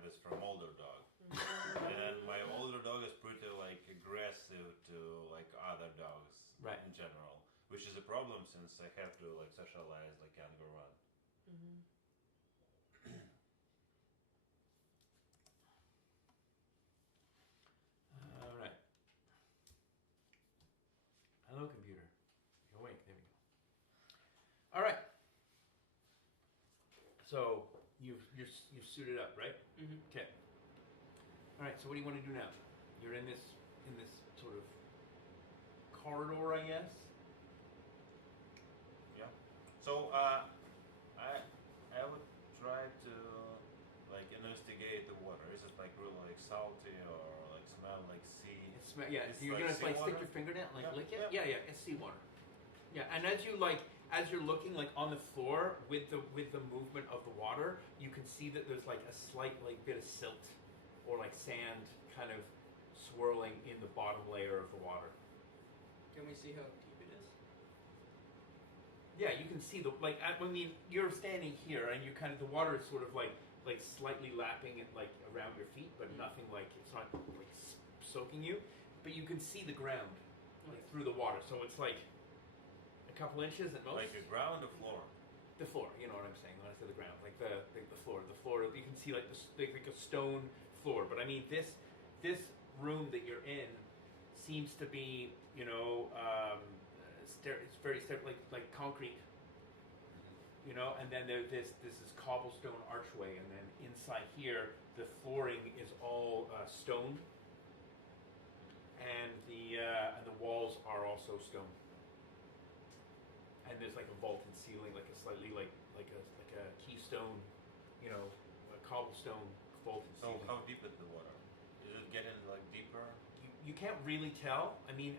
have this from older dog, and then my older dog is pretty like aggressive to like other dogs in general, which is a problem since I have to like socialize like younger one. All right. Hello, computer. You're awake. There we go. All right. So you've suited up, right? Okay. All right. So what do you want to do now? You're in this sort of corridor, I guess. Yeah. So I would try to like investigate the water. Is it like really like salty or like smell like sea? So you're gonna like stick your finger down, like lick it. Yeah, it's seawater. Yeah, and as you're looking like on the floor with the movement of the water, you can see that there's like a slight like bit of silt or like sand kind of swirling in the bottom layer of the water. Can we see how deep it is? Yeah, you can see you're standing here and you kind of the water is sort of like slightly lapping it like around your feet, but nothing like it's not like soaking you, but you can see the ground like through the water, so it's like a couple inches at most. Like the ground or floor? The floor, you know what I'm saying when I say the ground, like the floor. The floor, you can see like like a stone floor, but I mean this room that you're in seems to be, you know, it's very like concrete. You know, and then this is cobblestone archway, and then inside here the flooring is all stone, and the walls are also stone. And there's like a vaulted ceiling, like a slightly like a keystone, you know, a cobblestone vaulted ceiling. So how deep is the water? Is it getting like deeper? You can't really tell. I mean,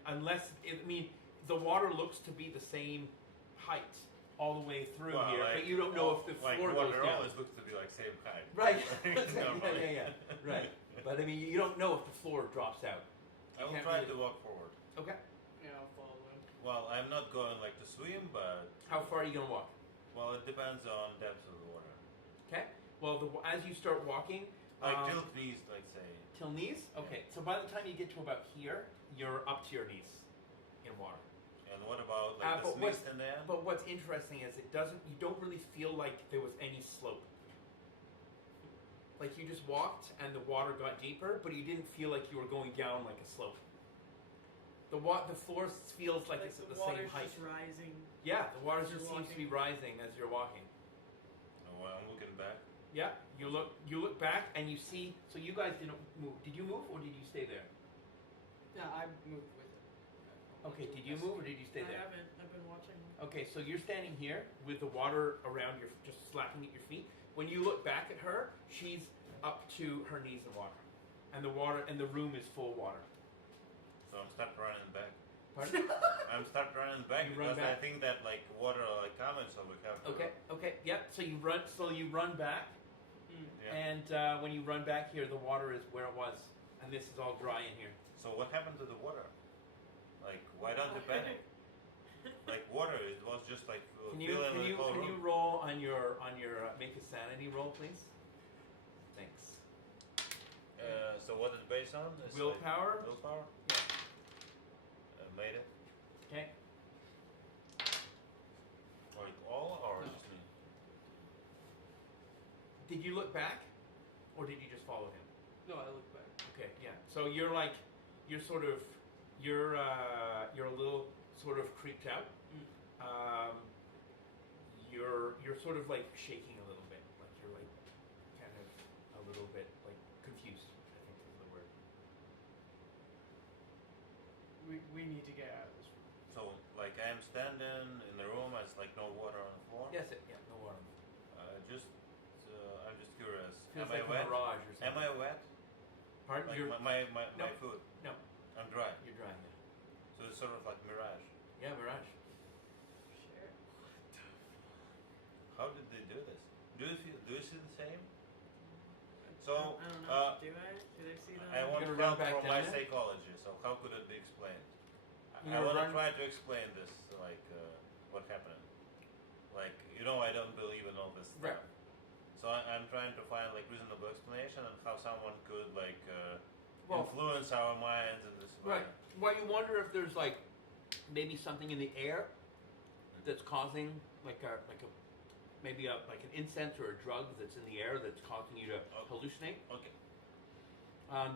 the water looks to be the same height all the way through here, but you don't know if the floor goes down. Always looks to be like same height. Right. yeah. Right. But I mean, you don't know if the floor drops out. I will try to walk forward. Okay. Yeah, I'll follow him. Well, I'm not going like to swim, but... How far are you going to walk? Well, it depends on depth of the water. Okay. Well, as you start walking... Like till knees, let's say. Till knees? Okay. Yeah. So by the time you get to about here, you're up to your knees in water. And what about like the mist in there? But what's interesting is you don't really feel like there was any slope. Like you just walked and the water got deeper, but you didn't feel like you were going down like a slope. The floor feels like it's at the same height. The water's just rising. Yeah, the water just seems to be rising as you're walking. Oh, well, I'm looking back. Yeah, you look back and you see. So you guys didn't move. Did you move or did you stay there? Yeah, I moved with it. Okay, did you move or did you stay there? I haven't. I've been watching. Okay, so you're standing here with the water around just slapping at your feet. When you look back at her, she's up to her knees in water, and the room is full of water. So I'm start running back. Pardon? I'm start running back because I think that like water like coming, so we have to. Okay, yeah. So you run back, yeah. And when you run back here, the water is where it was, and this is all dry in here. So what happened to the water? Like, why don't you panic? Like water, it was just like can you roll on your make a sanity roll, please? Thanks. So what is it based on? It's willpower. Like willpower. Yeah. Made it. Okay. Like all or just me? Did you look back, or did you just follow him? No, I looked back. Okay, yeah. So you're a little sort of creeped out. You're sort of like shaking a little bit, like you're like kind of a little bit like confused, I think is the word. We need to get out of this room. So like I'm standing in the room, it's like no water on the floor. Yes, no water. I'm just curious. Feels Am like I wet? A mirage or something. Am I wet? Pardon? Like my food. No. I'm dry. You're dry. Yeah. So it's sort of like mirage. Yeah, mirage. Sure. How did they do this? Do you see the same? So I don't know. Do they see that? I want to help from my psychology. So how could it be explained? I want to try to explain this, like what happened. Like I don't believe in all this stuff. Right. So I'm trying to find like reasonable explanation on how someone could like Well, influence our minds in this way. right. Well, you wonder if there's like maybe something in the air that's causing like a maybe like an incense or a drug that's in the air that's causing you to hallucinate. Okay.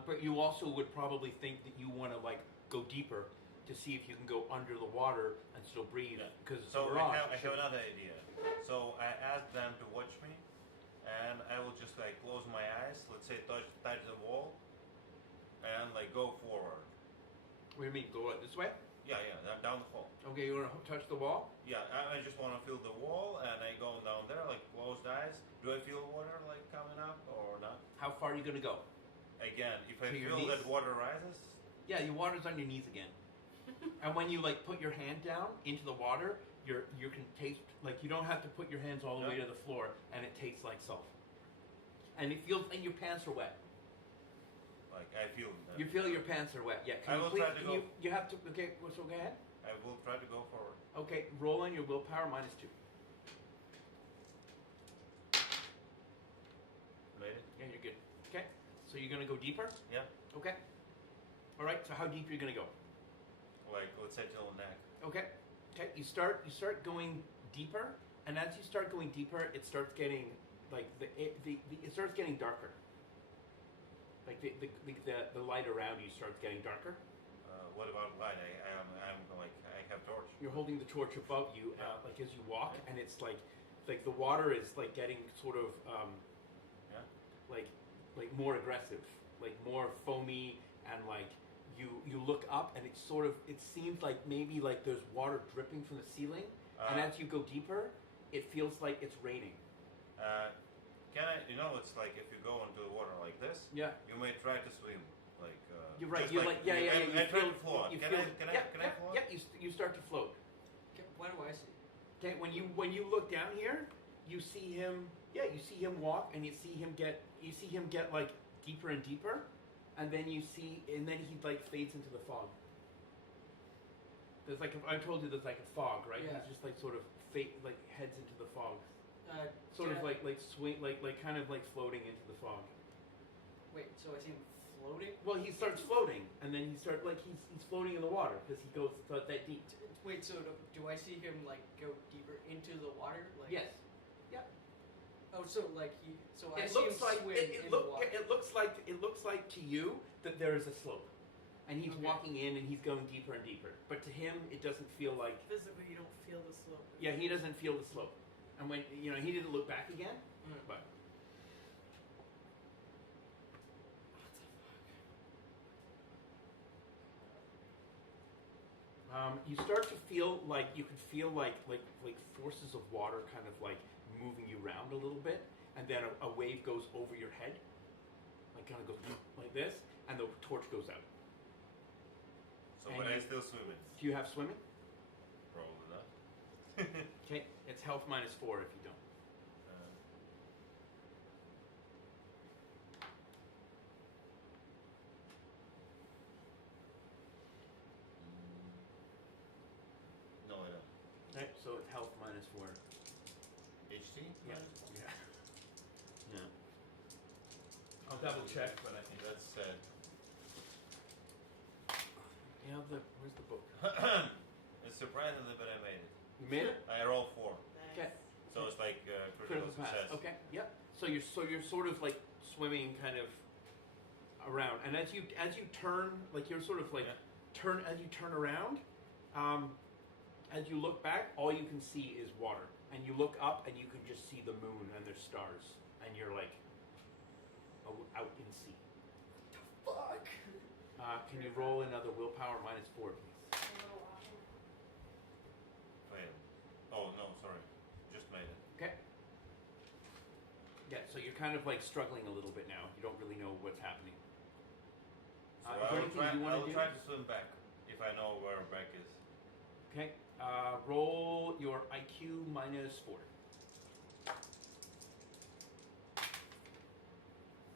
But you also would probably think that you want to like go deeper to see if you can go under the water and still breathe. Because So I have another idea. So I asked them to watch me, and I will just like close my eyes. Let's say touch the wall, and like go forward. What do you mean? Go this way? Yeah, down the hall. Okay, you want to touch the wall? Yeah, I just want to feel the wall, and I go down there, like closed eyes. Do I feel water like coming up or not? How far are you going to go? Again, if I To your feel knees? that water rises, Yeah, your water's on your knees again. And when you like put your hand down into the water, you can taste like you don't have to put your hands all the way to the floor, and it tastes like salt. And it feels and your pants are wet. like I feel that. You feel your pants are wet. Yeah. I will try to go. You have to. Okay. So go ahead. I will try to go forward. Okay. Roll on your willpower -2. Made it? Yeah, you're good. Okay. So you're gonna go deeper. Yeah. Okay. All right. So how deep are you gonna go? Like let's say till the neck. Okay. Okay. You start going deeper, and as you start going deeper, it starts getting like it starts getting darker. Like the light around you starts getting darker. What about light? I'm like I have torch. You're holding the torch above you, like as you walk, and it's like the water is like getting sort of like more aggressive, like more foamy, and like you look up, and it seems like maybe like there's water dripping from the ceiling, and as you go deeper, it feels like it's raining. Can I? It's like if you go into the water like this. Yeah. You may try to swim. Like. You're right. Just You're like yeah. I try to float. Can I float? Yeah. You start to float. Okay, what do I see? Okay. When you look down here, you see him. Yeah. You see him walk, and you see him get like deeper and deeper, and then he like fades into the fog. There's like I told you there's like a fog, right? Yeah. He's just like sort of like heads into the fog. Sort of yeah. like swing, like kind of like floating into the fog. Wait, so I see him floating? Well, he starts floating, and then he's floating in the water because he goes that deep. Wait, so do I see him like go deeper into the water? Like, Yes. Yeah. Oh, so like I It see looks him like swim in the water. it looks like to you that there is a slope, and he's Okay. walking in and he's going deeper and deeper. But to him, it doesn't feel like. Physically, you don't feel the slope. Yeah, he doesn't feel the slope, and when he didn't look back again, but. You start to feel like you can feel like forces of water kind of like moving you around a little bit, and then a wave goes over your head, like kind of goes like this, and the torch goes out. So And but I still swimming. Do you have swimming? Probably not. Okay, it's health -4 if you don't. No, I don't. Okay, so it's health -4. HT? Yeah. I'll double check, but I think That's sad. where's the book? It's surprisingly, but I made it. You made it. I rolled 4, Okay. so it's like critical Pass. success. Okay. Yep. So you're sort of like swimming kind of around, and as you turn, like you're sort of like as you turn around, as you look back, all you can see is water, and you look up and you can just see the moon and there's stars, and you're like out in sea. Fuck. Can you roll another willpower -4, please? Fail. Oh no, sorry. Just made it. Okay. Yeah, so you're kind of like struggling a little bit now. You don't really know what's happening. So Is there anything you want to do? try to swim back if I know where back is. Okay. Roll your IQ -4.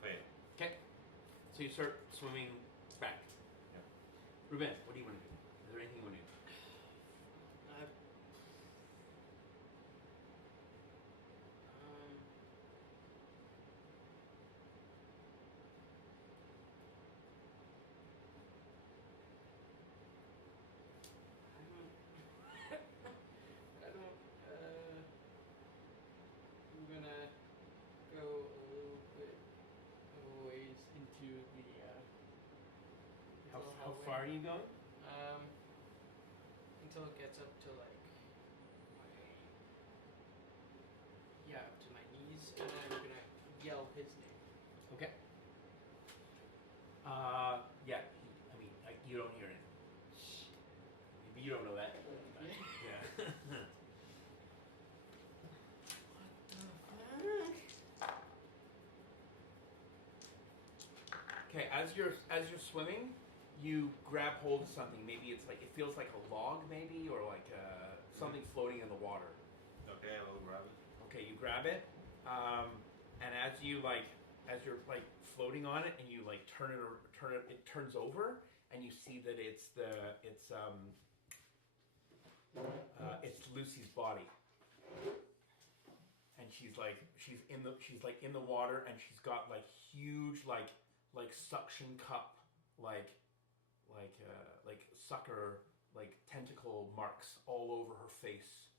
Fail. Okay. So you start swimming back. Yeah. Ruben, what do you want to do? Is there anything you want to do? How far are you going? Until it gets up to up to my knees, and then I'm gonna yell his name. Okay. Yeah. I mean, you don't hear anything. Maybe you don't know that. Yeah. Okay, as you're swimming, you grab hold of something. Maybe it's like, it feels like a log, maybe, or like something floating in the water. Okay, I will grab it. Okay, you grab it, and as you're floating on it, and you like turn it, it turns over, and you see that it's Lucy's body, and she's in the water, and she's got like huge like suction cup sucker tentacle marks all over her face,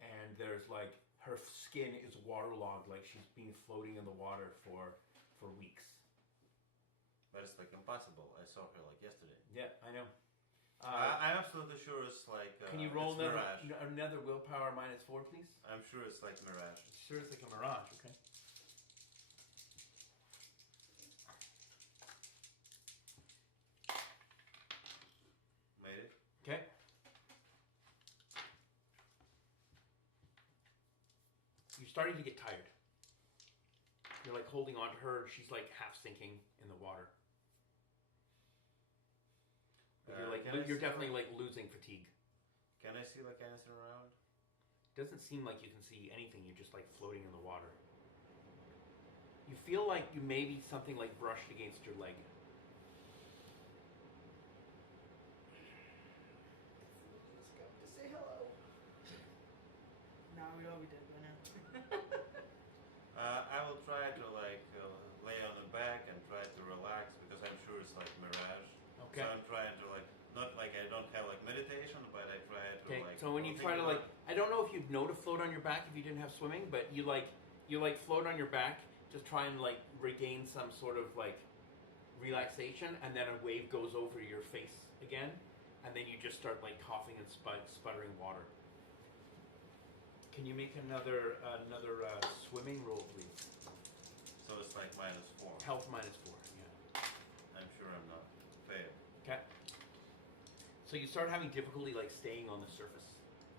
and there's like her skin is waterlogged, like she's been floating in the water for weeks. But it's like impossible. I saw her like yesterday. Yeah, I know. I'm absolutely sure it's like. Can you roll mirage. another willpower -4, please? I'm sure it's like mirage. Sure, it's like a mirage. Okay. Made it. Okay. You're starting to get tired. You're like holding on to her. She's like half sinking in the water. You're definitely like losing fatigue. Can I see like anything around? Doesn't seem like you can see anything. You're just like floating in the water. You feel like you maybe something like brushed against your leg. Let's go to say hello. Nah, we'd all be dead by now. I will try to like lay on the back and try to relax because I'm sure it's like mirage. Okay. So I'm trying to like, not like I don't have like meditation, but I try to like. So when you try to like, I don't know if you'd know to float on your back if you didn't have swimming, but you float on your back, just try and like regain some sort of like relaxation, and then a wave goes over your face again, and then you just start like coughing and sputtering water. Can you make another swimming roll, please? So it's like -4. Health -4. Yeah. I'm sure I'm not fail. Okay. So you start having difficulty like staying on the surface.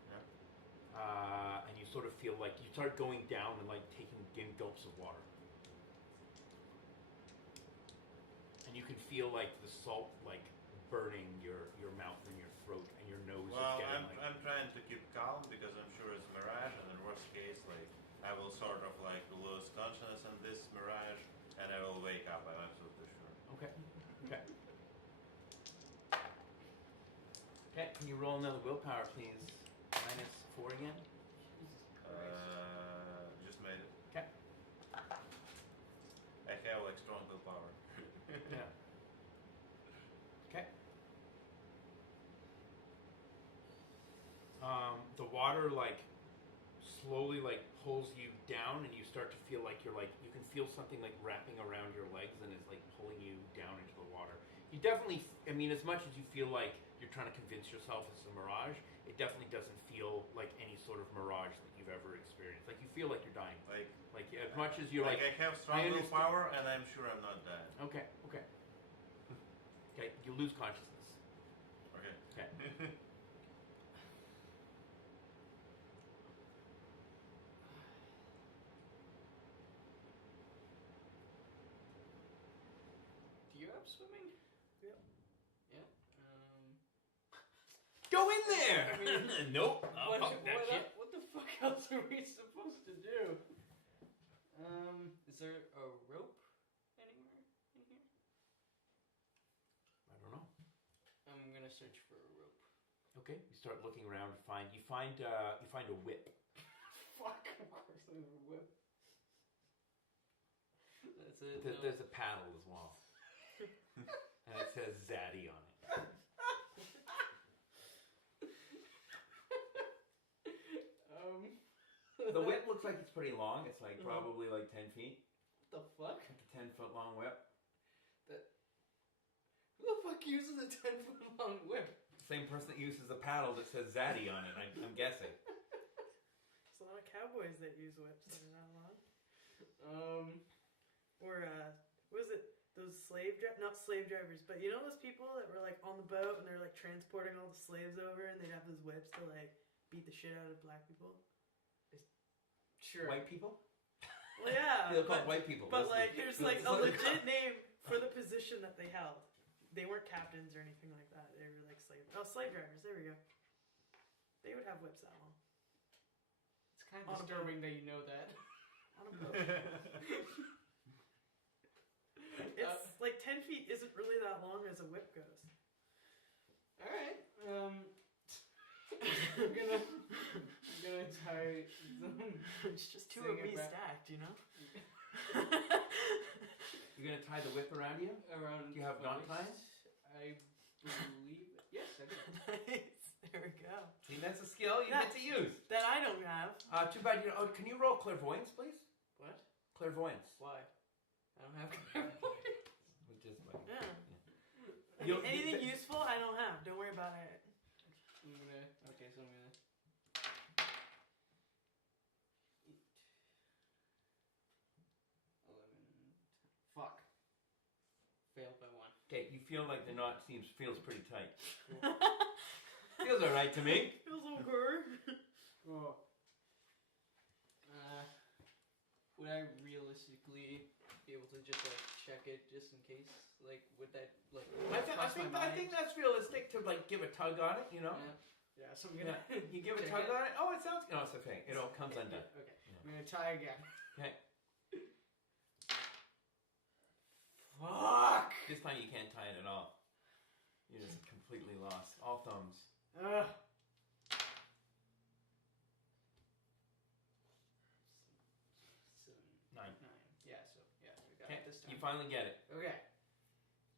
Yeah. And you sort of feel like you start going down and like taking in gulps of water. And you can feel like the salt like burning your mouth and your throat, and your nose is getting I'm trying to keep calm because I'm sure it's mirage, and in worst case, like I will sort of like lose consciousness in this mirage, and I will wake up. I'm absolutely sure. Okay. Okay. Okay. Can you roll another willpower, please? -4 again. Just made it. Okay. I have like strong willpower. Yeah. Okay. The water like slowly like pulls you down, and you start to feel like you can feel something like wrapping around your legs and is like pulling you down into the water. You definitely, I mean, as much as you feel like you're trying to convince yourself it's a mirage, it definitely doesn't feel like any sort of mirage that you've ever experienced. Like you feel like you're dying. Like as much as you're like I have strong willpower, and I'm sure I'm not dying. Okay. Okay. Okay. You lose consciousness. Okay. Okay. Do you have swimming? Yeah. Yeah. Go in there. I mean, nope. What the fuck else are we supposed to do? Is there a rope anywhere in here? I don't know. I'm gonna search for a rope. Okay. You start looking around. You find a whip. Fuck! Of course, there's a whip. That's it. No. There's a paddle as well, and it says Zaddy on it. The whip looks like it's pretty long. It's like probably like 10 feet. What the fuck? Like a 10-foot long whip. Who the fuck uses a 10-foot long whip? Same person that uses a paddle that says Zaddy on it, I'm guessing. There's a lot of cowboys that use whips that are that long. Or, what was it? Those not slave drivers, but you know those people that were like on the boat and they're like transporting all the slaves over and they'd have those whips to like beat the shit out of black people? Sure. White people? Well, yeah. They're called white people. But like, there's like a Listen. legit name for the position that they held. They weren't captains or anything like that. They were like slave drivers. There we go. They would have whips that long. It's kind of disturbing that you know that. On a boat. It's like 10 feet isn't really that long as a whip goes. Alright. I'm gonna tie them. It's just two of me stacked, you know? You're gonna tie the whip around you? Around. Do you have knot ties? I believe. Yes, I do. Nice. There we go. See, that's a skill you get to use. That I don't have. Too bad you don't. Oh, can you roll clairvoyance, please? What? Clairvoyance. Why? I don't have clairvoyance. Just like. Yeah. I mean, anything useful, I don't have. Don't worry about it. Okay, so I'm gonna. 8, 11. Fuck. Failed by 1. Okay, you feel like the knot feels pretty tight. Feels alright to me. Feels okay. Oh. Would I realistically be able to just like check it just in case? Like, would that like? I think that's realistic to like give a tug on it, you know. Yeah. So I'm gonna. You give a tug on it. Oh, it sounds. No, it's okay. It all comes undone. Okay. I'm gonna try again. Okay. Fuck. This time you can't tie it at all. You're just completely lost. All thumbs. Ugh. 9. Yeah. So yeah, we got Okay. it this time. You finally get it. Okay.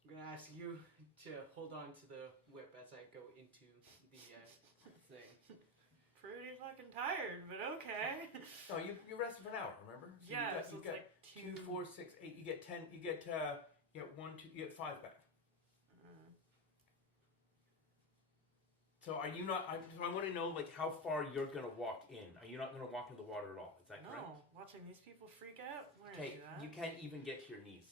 I'm gonna ask you to hold on to the whip as I go into the thing. Pretty fucking tired, but okay. No, you rested for an hour. Remember? So Yeah, you got 2, 4, 6, 8. You get 10. You get 1, 2. You get 5 back. So are you not? I want to know like how far you're gonna walk in. Are you not gonna walk into the water at all? Is that correct? No, watching these people freak out. We're Okay, gonna do that. you can't even get to your knees.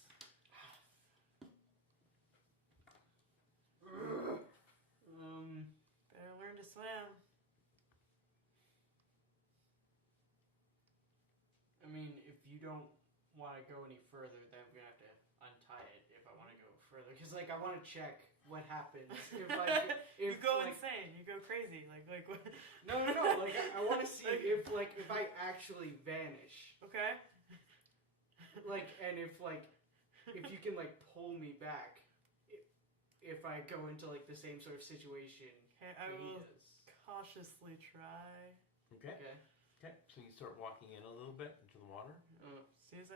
Better learn to swim. I mean, if you don't want to go any further, then I'm gonna have to untie it if I want to go further. Because like I want to check what happens if like You if go like, insane. You go crazy. Like what? No. Like I want to see if I actually vanish. Okay. Like and if you can like pull me back if I go into like the same sort of situation. Okay, I will cautiously try. Okay. Okay. So you start walking in a little bit into the water.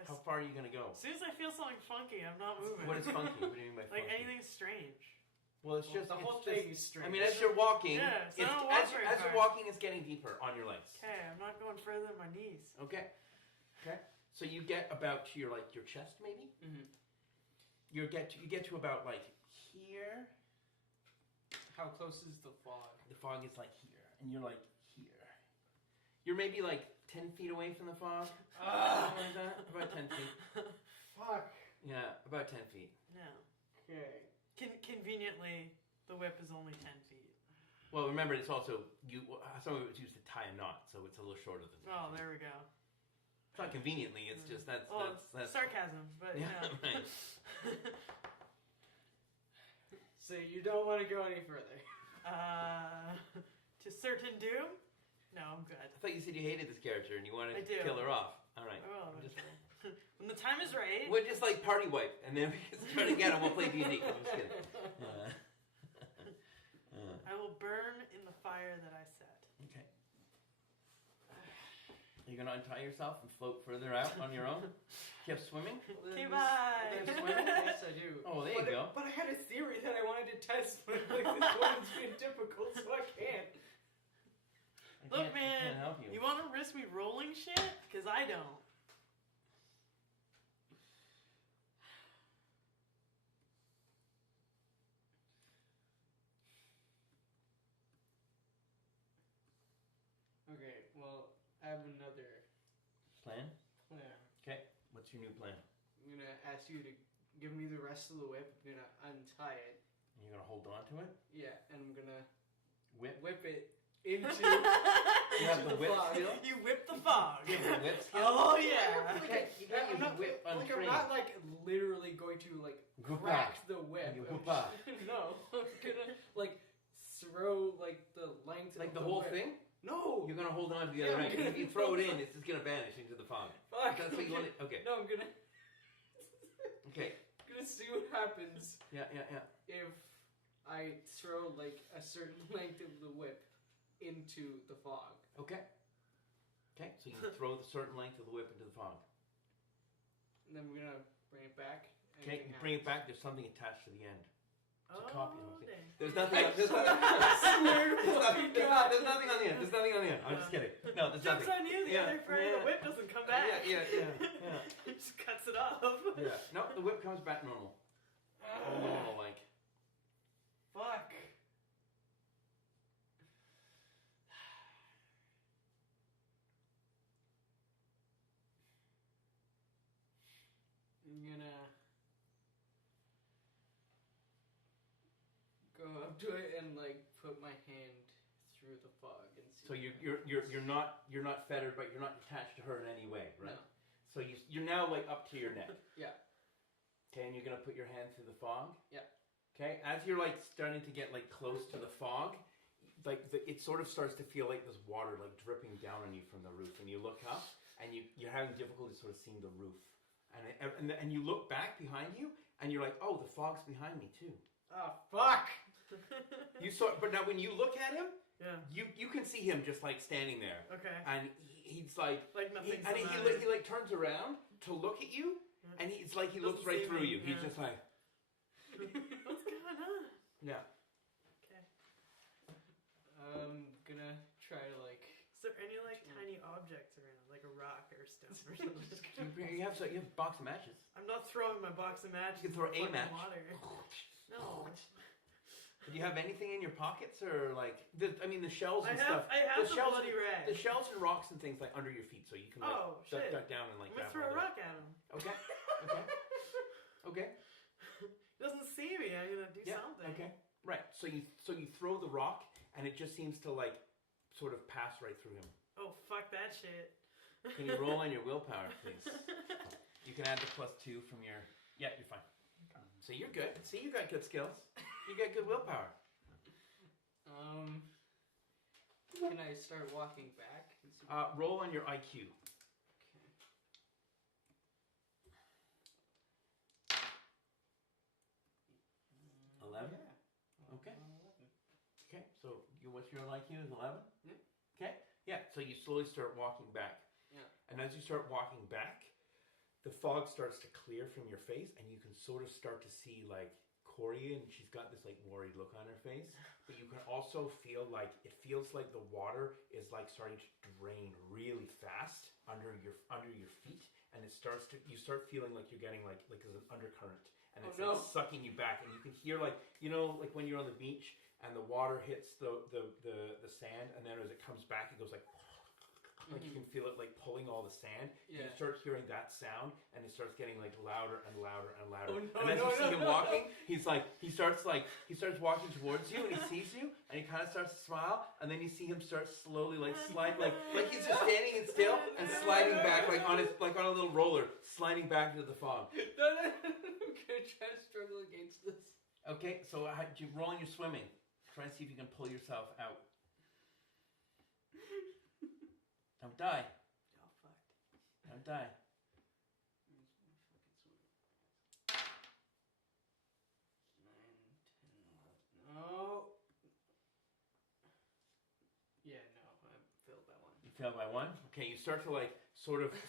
How far are you gonna go? As soon as I feel something funky, I'm not moving. What is funky? What do you mean by funky? Like anything strange. Well, it's just the whole thing is strange. I mean, as you're walking, Yeah, so it's, I don't walk very as you're far. walking, it's getting deeper on your legs. Okay, I'm not going further than my knees. Okay. Okay. So you get about to your chest, maybe. Mm-hmm. You get to about like here. How close is the fog? The fog is like here, and you're like here. You're maybe like 10 feet away from the fog. Something like that. About 10 feet. Fuck. Yeah, about 10 feet. No. Okay. Conveniently, the whip is only 10 feet. Well, remember, it's also some of it was used to tie a knot, so it's a little shorter than that. Oh, there we go. It's not conveniently. It's just that's sarcasm, but yeah. yeah. Right. So you don't want to go any further? To certain doom? No, I'm good. I thought you said you hated this character and you wanted I to do. kill her off. All right. I will eventually. When the time is right. We're just like party wipe, and then we can start again and we'll play D&D. I'm just kidding. I will burn in the fire that I set. Okay. You're going to untie yourself and float further out on your own? Keep swimming? Okay, bye. Yes, I do. Oh, there you go. But I had a theory that I wanted to test, but like, this one's been difficult, so I can't. Look, I man, can't help you. you want to risk me rolling shit? Because I don't. another Plan? plan. Okay. What's your new plan? I'm gonna ask you to give me the rest of the whip. I'm gonna untie it. You're gonna hold on to it? Yeah, and I'm gonna Whip? whip it into, You have the whip fog. skill? You whip the fog. You have the whip skill? Oh yeah. Okay, you got I'm your not, whip I'm untrained. not like literally going to like Whoop-ah. crack the whip. You I'm whoop-ah. just- no, I'm gonna like throw like the length Like of the whole whip. thing? No. You're gonna hold on to the Yeah, other I'm end. gonna If you throw it in, it's just gonna vanish into the fog. Fuck. That's what you want it. Okay. No, I'm gonna Okay. see what happens Yeah. if I throw like a certain length of the whip into the fog. Okay. Okay, so you throw the certain length of the whip into the fog. And then we're gonna bring it back. Okay, you bring it back. There's something attached to the end. It's a copy of something. dang. There's nothing. There's nothing. There's nothing on the end. There's nothing on the end. I'm just kidding. No, there's Jokes nothing. on you. The Yeah, other friend, yeah. the whip doesn't come back. Yeah. It just cuts it off. Yeah. No, the whip comes back normal. Normal, like. Fuck. I'm gonna go up to it and like put my hand through the fog and see. So you're not fettered, but you're not attached to her in any way, right? No. So you're now like up to your neck. Yeah. Okay, and you're gonna put your hand through the fog. Yeah. Okay, as you're like starting to get like close to the fog, like it sort of starts to feel like there's water like dripping down on you from the roof, and you look up and you're having difficulty sort of seeing the roof, and you look back behind you and you're like, oh, the fog's behind me too. Oh fuck! You saw, but now when you look at him, Yeah. you can see him just like standing there, Okay. and he's like, Like he like turns around to look at you, and it's like he looks Doesn't right see through me, you. He's yeah. just like, What's going on? yeah. Okay. Gonna try to like. Is there any like tiny objects around, like a rock or a stone or something? You have a box of matches. I'm not throwing my box of matches. You can throw a in fucking match. Water. No. Do you have anything in your pockets, or like the shells and I stuff? have the shells, bloody rag. the shells and rocks and things like under your feet, so you can like shit. duck down and like. I'm gonna grab throw a onto it. rock at him. Okay. He doesn't see me. I'm gonna do Yeah. something. Okay. Right. So you throw the rock, and it just seems to like sort of pass right through him. Oh fuck that shit. Can you roll on your willpower, please? You can add the +2 from your. Yeah, you're fine. So you're good. See, you got good skills. You got good willpower. Can I start walking back? And see Roll on your IQ. Okay. 11? Yeah. Okay. Okay, so what's your IQ is 11? Yeah. Okay, yeah, so you slowly start walking back. Yeah. And as you start walking back, the fog starts to clear from your face, and you can sort of start to see like Corey, and she's got this like worried look on her face. But you can also feel like it feels like the water is like starting to drain really fast under your feet, and you start feeling like you're getting like there's an undercurrent, and it's like sucking you back, and you can hear like like when you're on the beach and the water hits the sand, and then as it comes back, it goes like. Like you can feel it like pulling all the sand. Yeah. You start hearing that sound, and it starts getting like louder and louder and louder. Oh, no, and as no, you see no, him no. walking, he starts walking towards you, and he sees you, and he kind of starts to smile, and then you see him start slowly like slide like he's just standing still and sliding back like on a little roller, sliding back into the fog. No, I'm gonna try to struggle against this. Okay, so you roll in your swimming. Try and see if you can pull yourself out. Don't die. Oh fuck. Don't die. No. Yeah, no, I failed that one. You failed by 1. Okay, you start to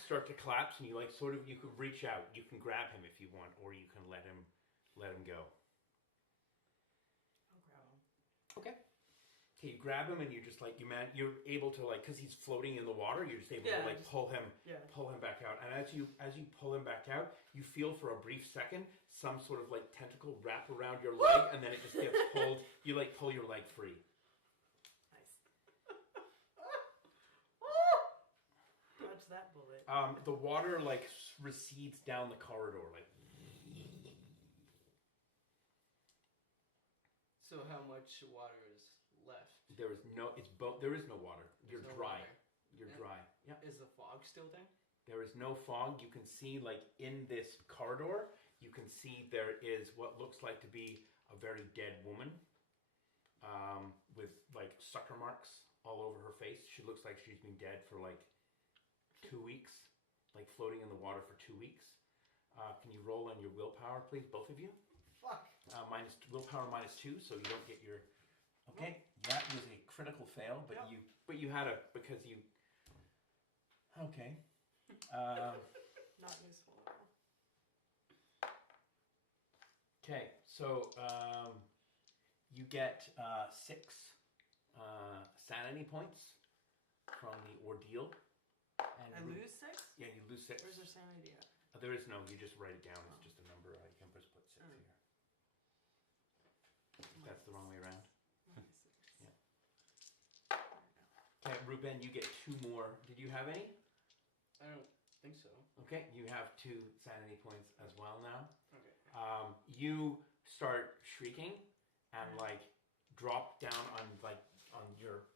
start to collapse, and you could reach out. You can grab him if you want, or you can let him go. I'll grab him. Okay. Okay, you grab him, and you're just like you're able to because he's floating in the water. You're just able to pull him back out. And as you pull him back out, you feel for a brief second some sort of like tentacle wrap around your leg, and then it just gets pulled. You pull your leg free. Nice. the water like recedes down the corridor, like. So how much water is left? There is no. There is no water. You're There's no dry. water. You're Yeah. dry. Yeah. Is the fog still there? There is no fog. You can see, like, in this corridor, you can see there is what looks like to be a very dead woman with, like, sucker marks all over her face. She looks like she's been dead for, like, 2 weeks, like, floating in the water for 2 weeks. Can you roll on your willpower, please, both of you? Fuck. Willpower -2, so you don't get your... Okay, that was a critical fail, but you had a... because you... Okay. Not useful at all. Okay, so you get 6 sanity points from the ordeal. And I lose 6? Yeah, you lose 6. Where's their sanity at? There is no, you just write it down. It's just a number. You can just put 6 here. That's the wrong way around. -6. Yeah. Okay, Ruben, you get 2 more. Did you have any? I don't think so. Okay, you have 2 sanity points as well now. Okay. You start shrieking and like drop down on your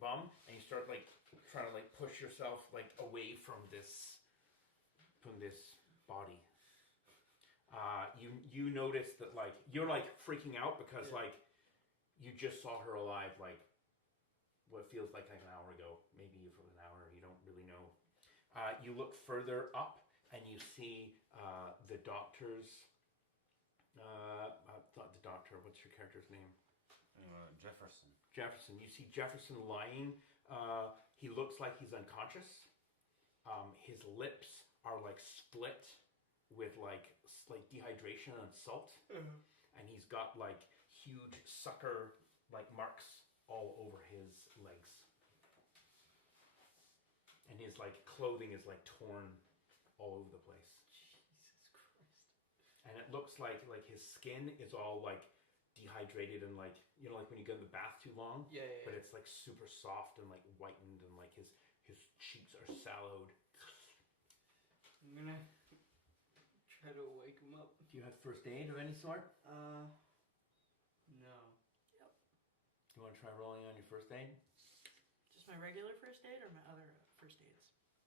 bum, and you start like trying to like push yourself like away from this body. You notice that like you're like freaking out because like you just saw her alive like what feels like an hour ago, maybe for an hour. You don't really know. You look further up and you see the doctor's. The doctor. What's your character's name? Jefferson. Jefferson. You see Jefferson lying. He looks like he's unconscious. His lips are like split with like dehydration and salt, and he's got like huge sucker like marks all over his legs, and his like clothing is like torn all over the place. Jesus Christ. And it looks like his skin is all like dehydrated and like, you know, like when you go in the bath too long. Yeah. But it's like super soft and like whitened, and like his cheeks are sallowed. I'm gonna try to wake him up. Do you have first aid of any sort? No. You want to try rolling on your first aid? Just my regular first aid or my other first aids?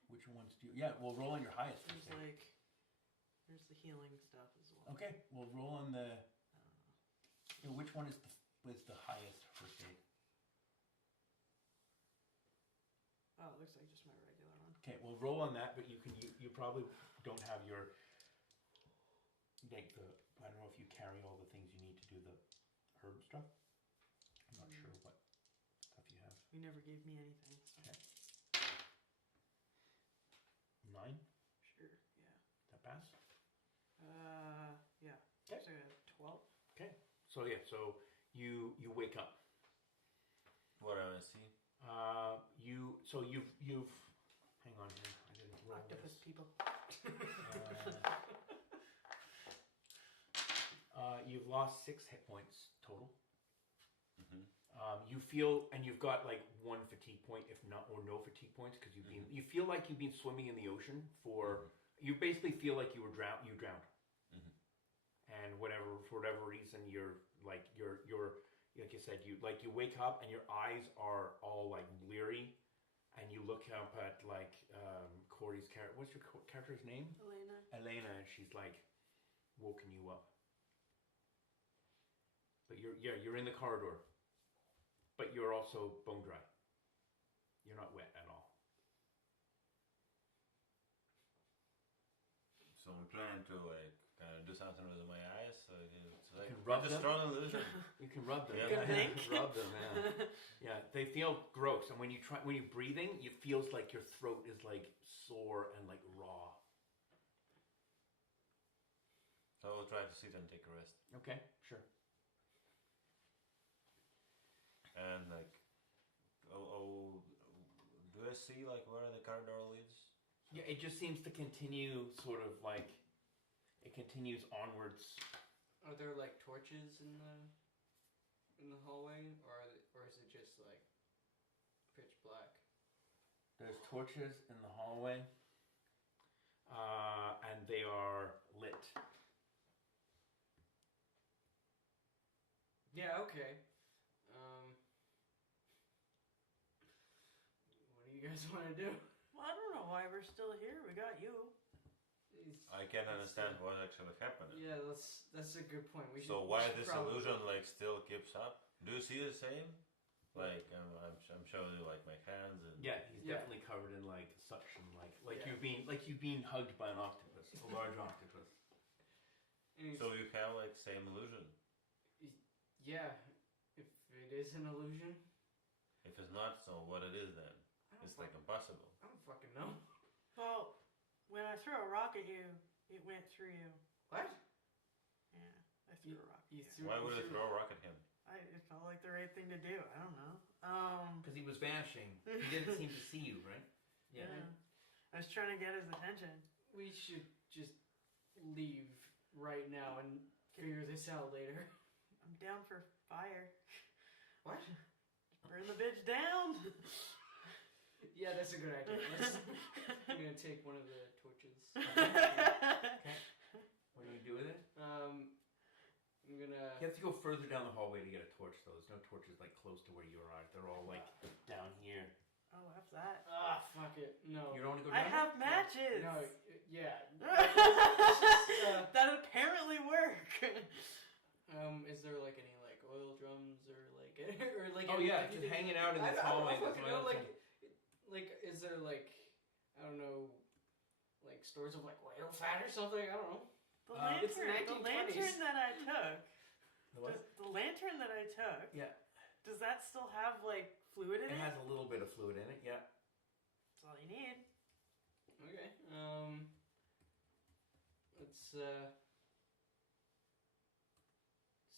Which ones do you... Yeah, we'll roll on your highest first There's aid. like, there's the healing stuff as well. Okay, we'll roll on the... which one is the highest first aid? Oh, it looks like just my regular one. Okay, we'll roll on that, but you probably don't have your... Like I don't know if you carry all the things you need to do the herb stuff. I'm not sure what stuff you have. You never gave me anything. So. Okay. 9? Sure, yeah. That pass? Yeah. Okay. So 12. Okay. So yeah, so you wake up. What do I see? You've hang on here. I didn't roll Octopus this. people. You've lost 6 hit points total. Mm-hmm. You feel, and you've got like 1 fatigue point, if not, or no fatigue points, because you've been. You feel like you've been swimming in the ocean for. You basically feel like you drowned. Mm-hmm. And for whatever reason, you're like you said, you wake up and your eyes are all like bleary, and you look up at like Corey's character. What's your character's name? Elena, and she's like woken you up. But you're in the corridor, but you're also bone dry. You're not wet at all. So I'm planning to like kind of do something with my eyes, so it's like You can rub them. strong illusion. You can rub them. Yeah. Good think. Rub them. Yeah. Yeah, they feel gross, and when you're breathing, it feels like your throat is like sore and like raw. So I will try to sit and take a rest. Okay, sure. And like, do I see like where the corridor leads? Yeah, it just seems to continue, sort of like it continues onwards. Are there like torches in the hallway, or is it just like pitch black? There's torches in the hallway, and they are lit. Yeah, okay. What do you guys want to do? Well, I don't know why we're still here. We got you. I can't understand what actually happened. Yeah, that's a good point. So why this illusion like still keeps up? Do you see the same? Like I'm showing you like my hands and He's definitely covered in like suction, like you're being hugged by an octopus, a large octopus. So you have like same illusion. Yeah, if it is an illusion. If it's not, so what it is then? It's like impossible. I don't fucking know. Well, when I threw a rock at you, it went through you. What? Yeah, I threw a rock. Why would it throw a rock at him? It felt like the right thing to do. I don't know. Because he was vanishing. He didn't seem to see you, right? Yeah. I was trying to get his attention. We should just leave right now and figure this out later. I'm down for fire. What? Burn the bitch down. Yeah, that's a good idea. I'm gonna take one of the torches. Okay. What do you do with it? I'm gonna. You have to go further down the hallway to get a torch, though. There's no torches like close to where you are. They're all like down here. Oh, F that. Fuck it. No. You don't want to go I down? have matches. No, yeah. That apparently work. Is there like any like oil drums or like or like? Oh yeah, just hanging out in this hallway. Like, is there like, I don't know, like stores of like whale fat or something? I don't know. The lantern that I took. The what? The lantern that I took. Yeah. Does that still have like fluid in it? It has a little bit of fluid in it. Yeah. That's all you need. Okay.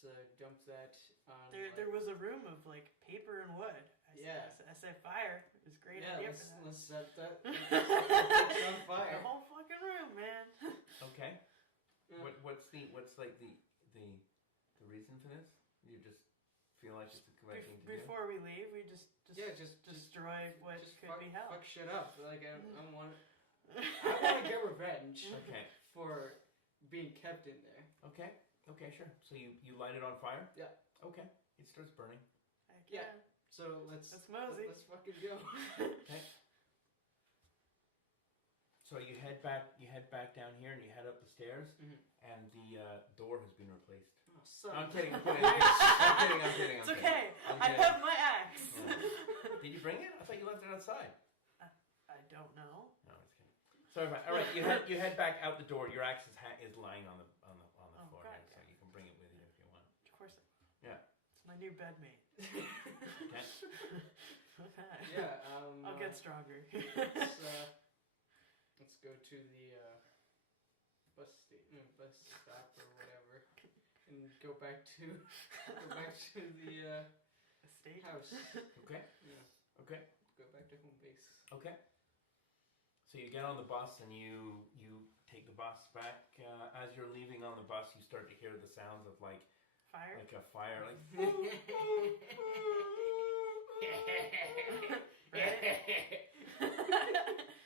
Let's dump that on. There was a room of like paper and wood. I said fire. It was a great idea for that. Let's set that on fire. The whole fucking room, man. Okay. What's like the reason for this? You just feel like it's the correct thing to do? Before we leave, we just destroy what could be hell. Fuck shit up. Like I want to get revenge. Okay. For being kept in there. Okay. Okay, sure. So you light it on fire? Yeah. Okay. It starts burning. Heck yeah. So let's mosey. Let's fucking go. Okay. So you head back down here and you head up the stairs, and the door has been replaced. Oh, son. I'm kidding. I'm kidding. It's okay. I have my axe. Yeah. Did you bring it? I thought you left it outside. I don't know. No, I'm just kidding. Sorry, all right. You head back out the door. Your axe is lying on the floor here, so you can bring it with you if you want. Of course. Yeah. It's my new bedmate. Okay. Yeah. I'll get stronger. Let's go to the bus stop or whatever, and go back to the estate house. Okay. Yeah. Okay. Go back to home base. Okay. So you get on the bus and you take the bus back. As you're leaving on the bus, you start to hear the sounds of like fire, like a fire, like.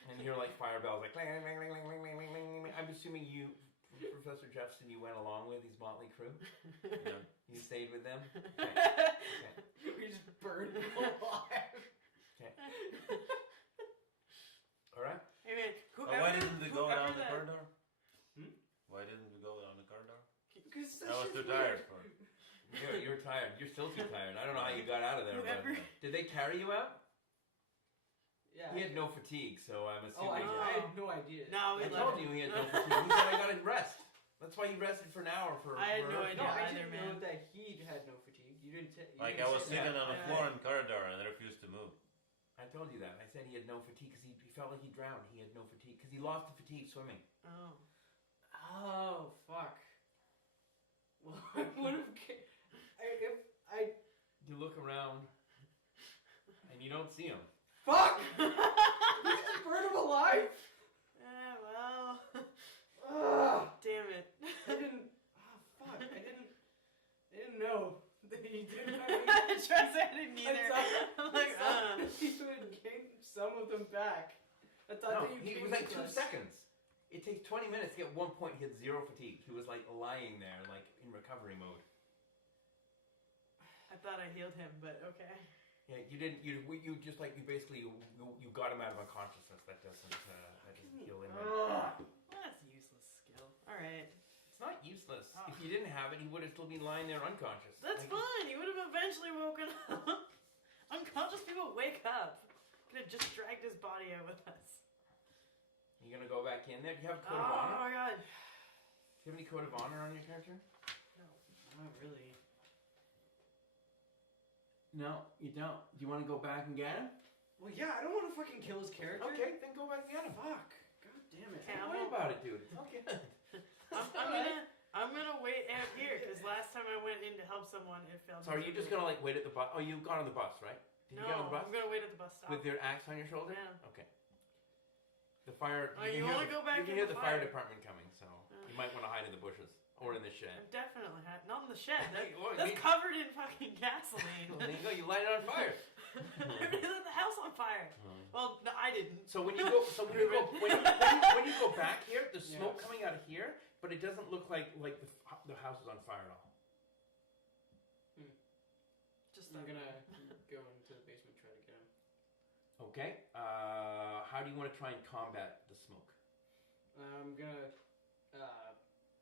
And you hear like fire bells, like. I'm assuming you, Professor Jeffson, you went along with these motley crew. Yeah. You stayed with them. Okay. We just burned them alive. Okay. All right. Hey man, why didn't we go down the corridor? Why didn't we go down the corridor? I was too tired for it. You're tired. You're still too tired. I don't know how you got out of there. But did they carry you out? Yeah. He had no fatigue, so I'm assuming. I had no idea. No, I told you he had no fatigue. He said I got to rest. That's why he rested for an hour. I had no idea. No, I didn't know that he had no fatigue. You didn't. I was sitting on the floor in the corridor and I refused to move. I told you that. I said he had no fatigue because he felt like he drowned. He had no fatigue because he lost the fatigue swimming. Oh. Oh fuck. Well, what if I You look around and you don't see him. fuck? You just burned him alive? Well. Damn it. I didn't. Oh fuck! I didn't know that he didn't. Trust me, I didn't either. I'm like, He would gain some of them back. I thought No, that you he came was like with 2 us. seconds. It takes 20 minutes to get 1 point. He had 0 fatigue. He was like lying there, like in recovery mode. I thought I healed him, but okay. Yeah, you didn't. You just like you basically you got him out of unconsciousness. That doesn't heal him. Ugh. Well, that's a useless skill. All right. It's not useless. Oh. If you didn't have it, he would have still been lying there unconscious. That's Like, fine. He would have eventually woken up. Unconscious people wake up. Could have just dragged his body out with us. You gonna go back in there? Do you have a code of Oh honor? my god. Do you have any code of honor on your character? No. Not really. No, you don't. Do you want to go back and get him? Well, yeah, I don't want to fucking kill his character. Okay, then go back and get him. Fuck. God damn it. Don't worry about it, dude. It's all good. I'm gonna wait out here because last time I went in to help someone, it failed. So are you just gonna like wait at the bus? Oh, you got on the bus, right? Did No, you get on the bus? I'm gonna wait at the bus stop. With your axe on your shoulder? Yeah. Okay. The fire. Oh, you wanna go back You can in hear the the fire fire? department coming, so you might want to hide in the bushes or in the shed. I'm definitely not in the shed. Well, That's you- covered in fucking gasoline. Well, there you go. You light it on fire. I already lit the house on fire. Well, no, I didn't. So when you go, when you go back here, there's smoke coming out of here, but it doesn't look like the house is on fire at all. Just I'm gonna go into the basement, try to get him. Okay. How do you want to try and combat the smoke? I'm gonna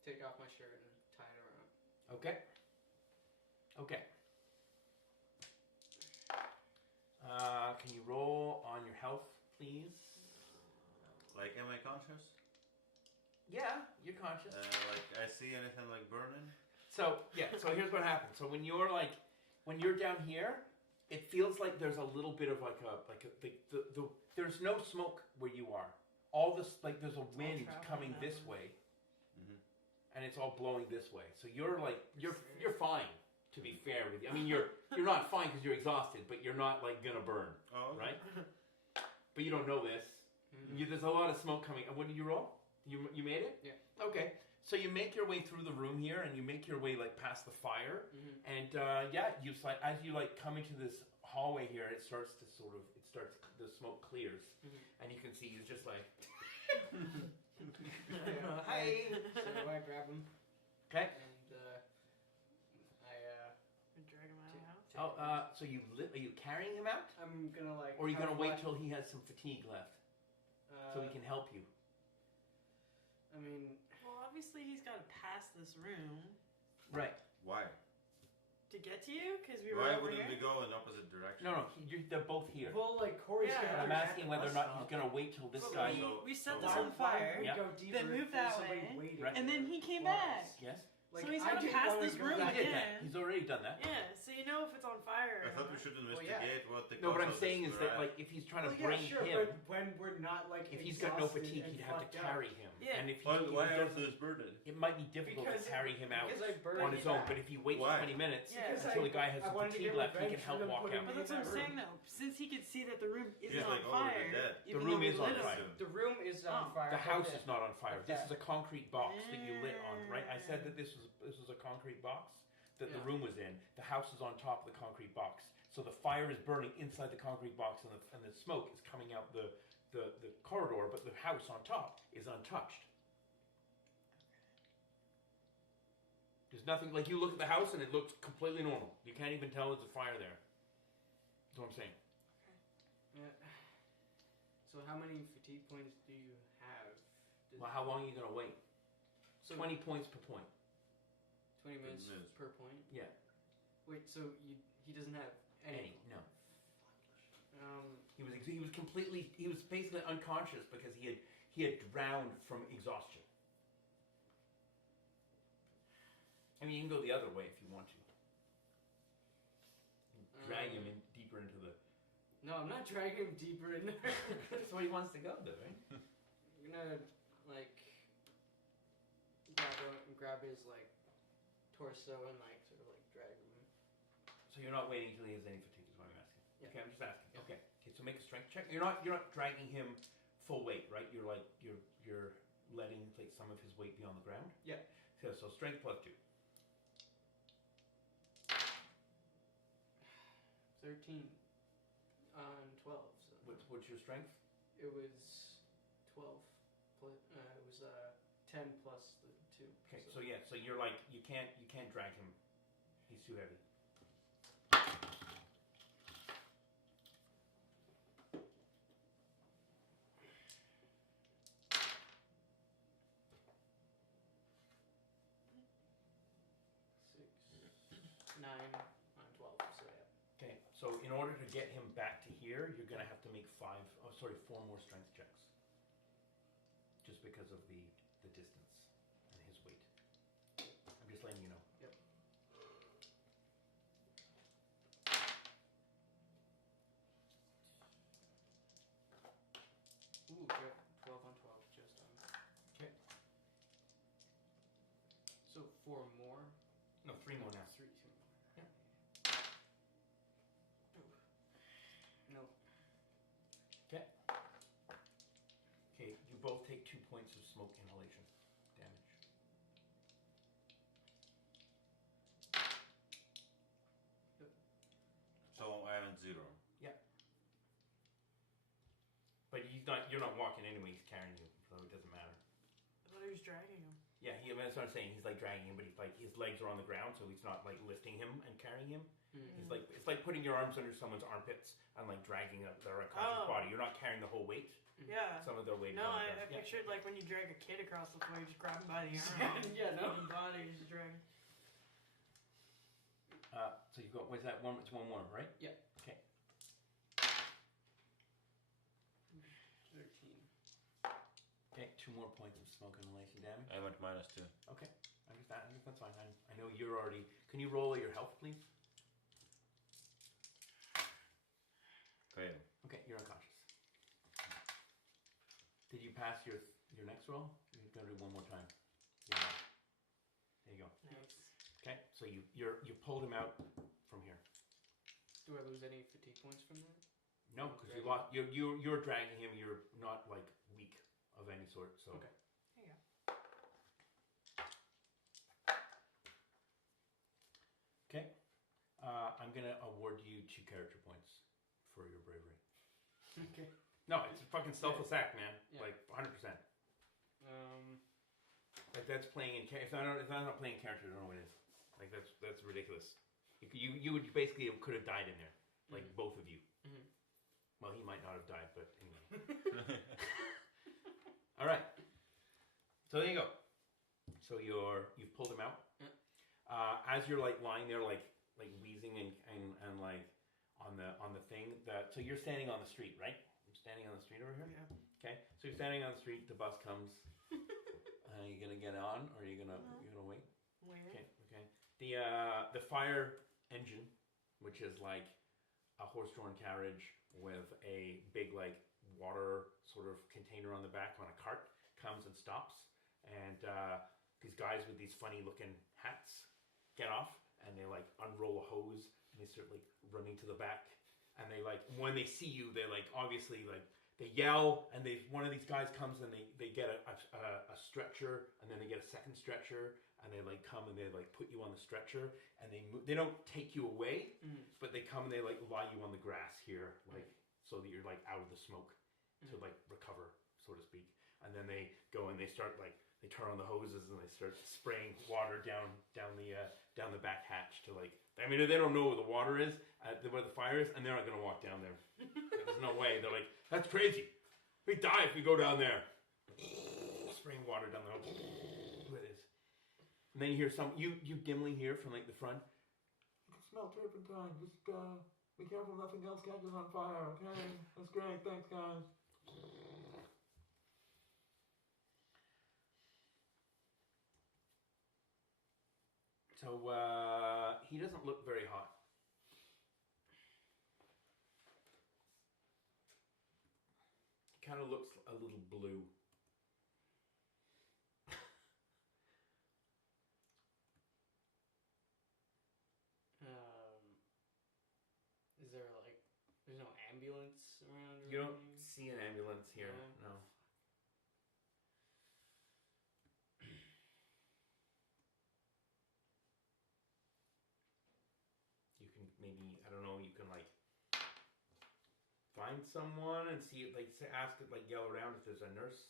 take off my shirt and tie it around. Okay. Okay. Can you roll on your health, please? Like, am I conscious? Yeah, you're conscious. Like, I see anything like burning? So here's what happens. So when you're down here, it feels like there's a little bit of there's no smoke where you are. All this, like, there's a wind coming this way, and it's all blowing this way. So you're fine. To be fair with you, I mean you're not fine because you're exhausted, but you're not like gonna burn, right? But you don't know this. There's a lot of smoke coming. What did you roll? You made it? Yeah. Okay. So you make your way through the room here, and you make your way like past the fire, and you as you like come into this hallway here, the smoke clears, and you can see he's just like, hi. So I grab him. Okay. And Drag him out of the house. So are you carrying him out, I'm gonna like. or are you gonna wait have till he has some fatigue left, so he can help you? I mean, Well, obviously he's got to pass this room Right. Why? to get to you because we were Why over wouldn't here. we go in opposite direction? No, they're both here. well, like Corey's Yeah. gonna. I'm asking whether or not he's gonna wait till this But guy. we set So this why- on fire, We Yeah. go deeper. Then move if that there's somebody way, waiting Right. and then he came for back. us. Yes. Like, So he's I gotta didn't pass wanna this go room back. He did that. again. He's already done that. Yeah, so you know if it's on fire. I or thought we not. should Well, investigate what the No, what cause I'm of saying this is that were. like if he's trying to Well, bring yeah, sure, him, but when we're not like if he's got no exhausted fatigue, and he'd have to fucked up. carry him. Yeah. And if he, Why if he are doesn't, those burdened? it might be difficult Because- to carry him out because I burned on his it own. back. But if he waits Why? 20 minutes Yeah. Because until the guy has I some wanted to fatigue get left, he revenge can for help them walk putting out. But that's in what I'm that room. saying though. Since he could see that the room isn't He's on like already fire, dead. even room though we is on lit him- fire. The room is on Oh. fire. The house but is not on fire. This Okay. is a concrete box that you lit on, right? I said that this was a concrete box that the Yeah. room was in. The house is on top of the concrete box. So the fire is burning inside the concrete box, and the smoke is coming out the corridor, but the house on top is untouched. There's nothing, like you look at the house and it looks completely normal. You can't even tell there's a fire there. That's what I'm saying. Yeah. So how many fatigue points do you have? Well, how long are you going to wait? So 20 points per point. 20 minutes Minutes. per point. Yeah. Wait, so he doesn't have any. No. Um, He was basically unconscious because he had drowned from exhaustion. I mean, you can go the other way if you want to. Drag him in deeper into the. No, I'm not dragging him deeper in there. That's where he wants to go, though, right? I'm gonna like grab his like torso and like sort of like drag him. So you're not waiting until he has any fatigue, is what I'm asking. Yeah. Okay, I'm just asking. Yeah. Okay. So make a strength check. You're not dragging him full weight, right? You're letting like some of his weight be on the ground. Yeah. So strength plus 2. 13 on 12. So What's your strength? It was 12. It was 10 plus the 2. Okay, so yeah, so you're like you can't drag him. He's too heavy. Nine, 12. So yeah. Okay, so in order to get him back to here, you're gonna have to make 4 more strength checks. Just because of the distance and his weight. I'm just letting you know. Yep. Ooh, okay. 12 on 12, just on. Okay. So 4 more? No, 3 more now. 3 more. Yeah. No. Okay. Okay, you both take 2 points of smoke inhalation damage. So I am at 0. But you're not walking anyway, he's carrying you, so it doesn't matter. I thought he was dragging him. Yeah, that's what I'm saying. He's like dragging him, but he's like his legs are on the ground, so he's not like lifting him and carrying him. Mm-hmm. He's like it's like putting your arms under someone's armpits and like dragging their unconscious body. You're not carrying the whole weight. Yeah. Some of their weight. No, is on the I ground. pictured like when you drag a kid across the floor, you just grab him by the arm. Yeah, no. The body, you just drag him. So you've got what's that one? It's 1 more, right? Yeah. Okay. 13. Okay, 2 more points of smoke inhalation damage. I went -2. Okay, I guess that's fine. I know you're already. Can you roll your health, please? Fail. Okay, you're unconscious. Did you pass your next roll? You're gonna do 1 more time. Yeah. There you go. Nice. Okay, so you pulled him out from here. Do I lose any fatigue points from that? No, because you're dragging him. You're not like weak of any sort. So okay. There you go. Okay, I'm gonna award you 2 character points for your bravery. Okay. No, it's a fucking selfless act, man. Yeah. Like 100%. Like that's playing in character. If I'm not playing character, I don't know what it is. Like that's ridiculous. You would basically could have died in there, like both of you. Mm-hmm. Well, he might not have died, but anyway. All right. So there you go. So you've pulled him out. Yeah. As you're like lying there, like wheezing and like on the thing that. So you're standing on the street, right? You're standing on the street over here. Yeah. Okay. So you're standing on the street. The bus comes. Are you gonna get on, or are you gonna wait? Where? Okay. Okay. The fire engine, which is like a horse-drawn carriage with a big like water sort of container on the back on a cart, comes and stops, and these guys with these funny-looking hats get off, and they like unroll a hose, and they start like running to the back, and they like when they see you, they like obviously like. They yell, and one of these guys comes and they get a stretcher, and then they get a second stretcher, and they like come and they like put you on the stretcher, and they don't take you away, but they come and they like lie you on the grass here, like so that you're like out of the smoke to like recover, so to speak. And then they go and they start like they turn on the hoses and they start spraying water down the back hatch to like. I mean, they don't know where the water is, where the fire is, and they're not gonna walk down there. There's no way. They're like, that's crazy. We die if we go down there. Spraying water down the hose. It is. And then you hear you dimly hear from like the front. You can smell turpentine. Just be careful nothing else catches on fire. Okay, that's great. Thanks, guys. So he doesn't look very hot. He kind of looks a little blue. Is there like there's no ambulance around? You don't see an ambulance here. No. You can maybe I don't know. You can like find find someone and see, like, ask it, like, yell around if there's a nurse.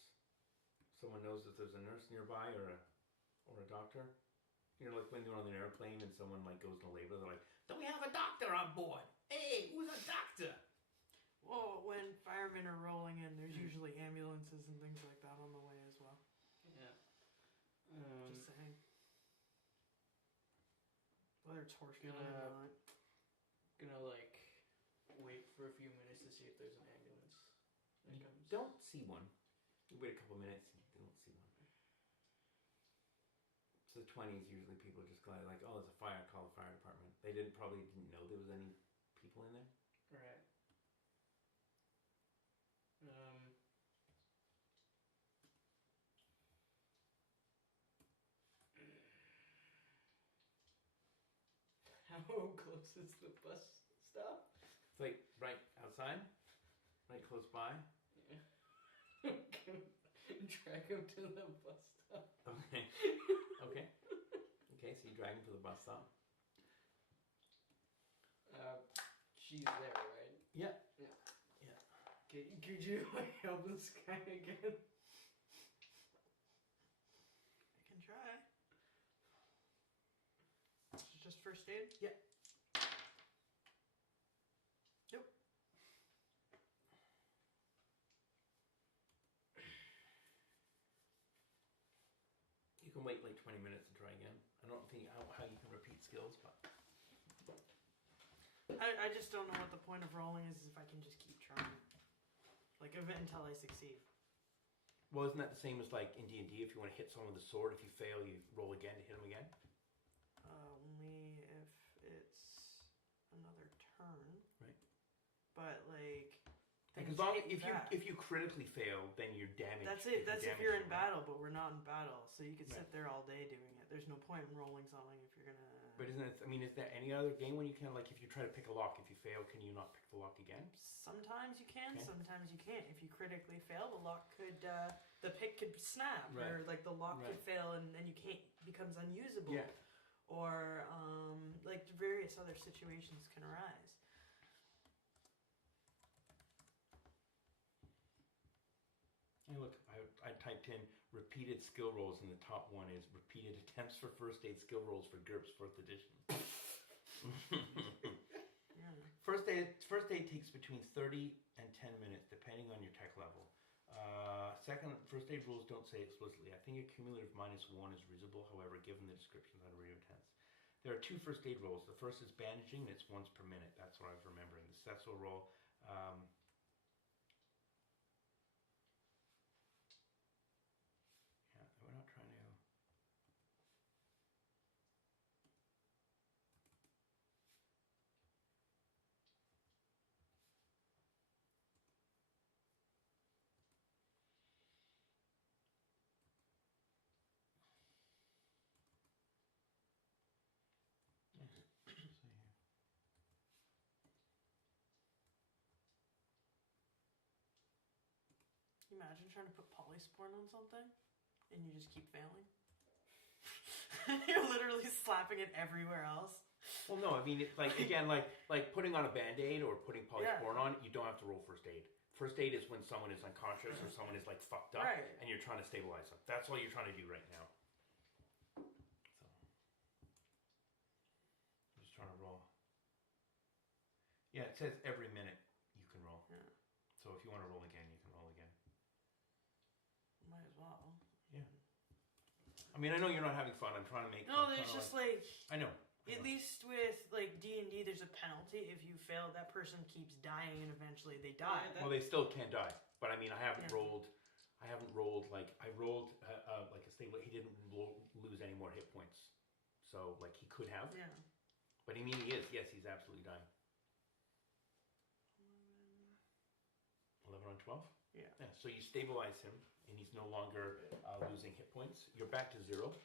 Someone knows if there's a nurse nearby or a doctor. You know, like when you're on an airplane and someone like goes into labor, they're like, "Do we have a doctor on board? Hey, who's a doctor?" Well, when firemen are rolling in, there's usually ambulances and things like that on the way as well. Yeah. Just saying. Whether it's horse or not. Gonna like wait for a few minutes to see if there's an ambulance that You comes. don't see one. You wait a couple minutes, you don't see one. So the 20s, usually people just go like, "Oh, there's a fire, call the fire department." They probably didn't know there was any people in there. Right. How close is the bus stop? It's like right outside, right close by. Yeah. Drag him to the bus stop. Okay. Okay. Okay, so you drag him to the bus stop. She's there, right? Yeah. Yeah. Yeah. Could you help this guy again? I can try. This is just first aid? Yeah. Nope. You can wait like 20 minutes and try again. I don't think how you can repeat skills, but I just don't know what the point of rolling is if I can just keep trying. Like, until I succeed. well, isn't that the same as like in D&D? If you want to hit someone with a sword, if you fail, you roll again to hit them again. Only if it's another turn. Right. But, like... Because if you critically fail, then you're damaged. That's it. That's if you're in right? battle, but we're not in battle. So you could sit there all day doing it. There's no point in rolling something if you're gonna... But isn't it, I mean, is there any other game when you can, like, if you try to pick a lock, if you fail, can you not pick the lock again? Sometimes you can, Okay. sometimes you can't. If you critically fail, the lock could, the pick could snap, Right. or like the lock could Right. fail and you can't, becomes unusable. Yeah. Or, like various other situations can arise. Hey, look, I typed in repeated skill rolls, and the top one is repeated attempts for first aid skill rolls for GURPS 4th edition. Yeah. First aid takes between 30 and 10 minutes, depending on your tech level. First aid rules don't say explicitly. I think a cumulative -1 is reasonable, however, given the descriptions on radio intense. There are 2 first aid rolls. The first is bandaging, and it's once per minute. That's what I was remembering. The successful roll. Yeah, we're not trying to. Can you imagine trying to put polysporin on something and you just keep failing? You're literally slapping it everywhere else. Well, no, I mean, like putting on a Band-Aid or putting polysporin on, you don't have to roll first aid. First aid is when someone is unconscious or someone is like fucked up, Right. and you're trying to stabilize them. That's all you're trying to do right now. So, I'm just trying to roll. Yeah, it says every minute you can roll. Yeah. So if you want to roll again, you can roll again. Might as well. Yeah. I mean, I know you're not having fun. I'm trying to make. No, there's just like... I know. At least with like D&D, there's a penalty. If you fail, that person keeps dying, and eventually they die. Well, they still can't die. But I mean, I haven't Yeah. rolled. I rolled like a stable. He didn't lose any more hit points, so like he could have. Yeah. But I mean, he is. Yes, he's absolutely dying. 11 on 12. Yeah. Yeah. So you stabilize him, and he's no longer losing hit points. You're back to 0.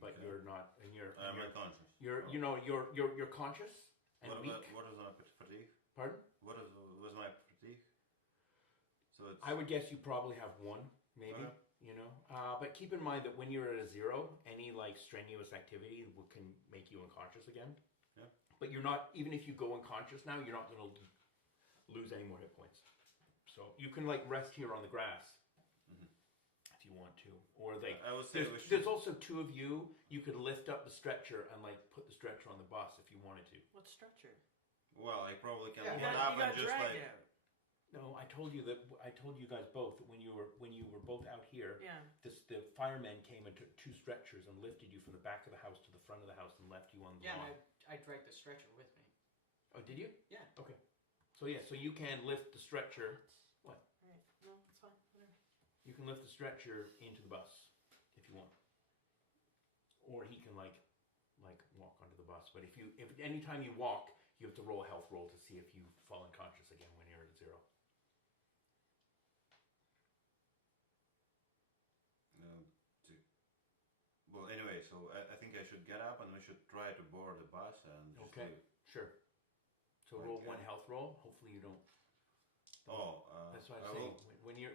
But Okay. you're not, and you're unconscious. You're conscious and weak. What is my fatigue? Pardon? What was my fatigue? So it's. I would guess you probably have 1, maybe. Okay. You know, but keep in mind that when you're at a 0, any like strenuous activity can make you unconscious again. Yeah. But you're not. Even if you go unconscious now, you're not going to lose any more hit points. So you can like rest here on the grass if you want to, or like I would say there's also two of you. You could lift up the stretcher and like put the stretcher on the bus if you wanted to. What stretcher? Well, I probably can Yeah, lift you it up got and just dragged like. out. No, I told you guys both that when you were both out here, Yeah. the firemen came and took 2 stretchers and lifted you from the back of the house to the front of the house and left you on the Yeah, lawn. and I dragged the stretcher with me. Oh, did you? Yeah. Okay. So yeah, so you can lift the stretcher. What? Alright, no, it's fine. Whatever. You can lift the stretcher into the bus if you want, or he can like walk onto the bus. But if anytime you walk, you have to roll a health roll to see if you fall unconscious again when you're at 0. Well, anyway, so I think I should get up and we should try to board the bus and just Okay. leave. Sure. So roll 1 health roll. Hopefully you don't. Oh, That's what I I'm saying. will-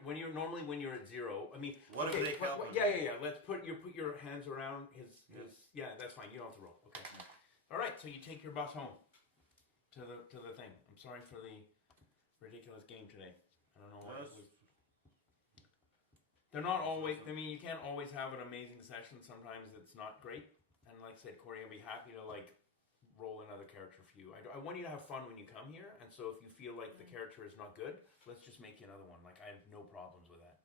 When you're normally when you're at 0. I mean, What if they help me? Yeah. Let's put your hands around his. Yeah, that's fine. You don't have to roll. Okay. All right. So you take your bus home to the thing. I'm sorry for the ridiculous game today. I don't know why. They're not always. I mean, you can't always have an amazing session. Sometimes it's not great. And like I said, Corey, I'd be happy to like roll another character for you. I want you to have fun when you come here. And so if you feel like the character is not good, let's just make you another one. Like I have no problems with that.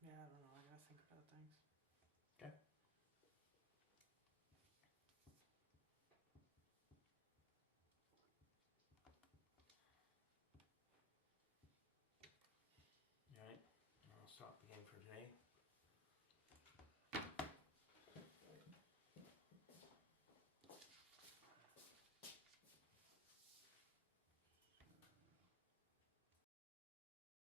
Yeah, I don't know. I gotta think about things. Okay.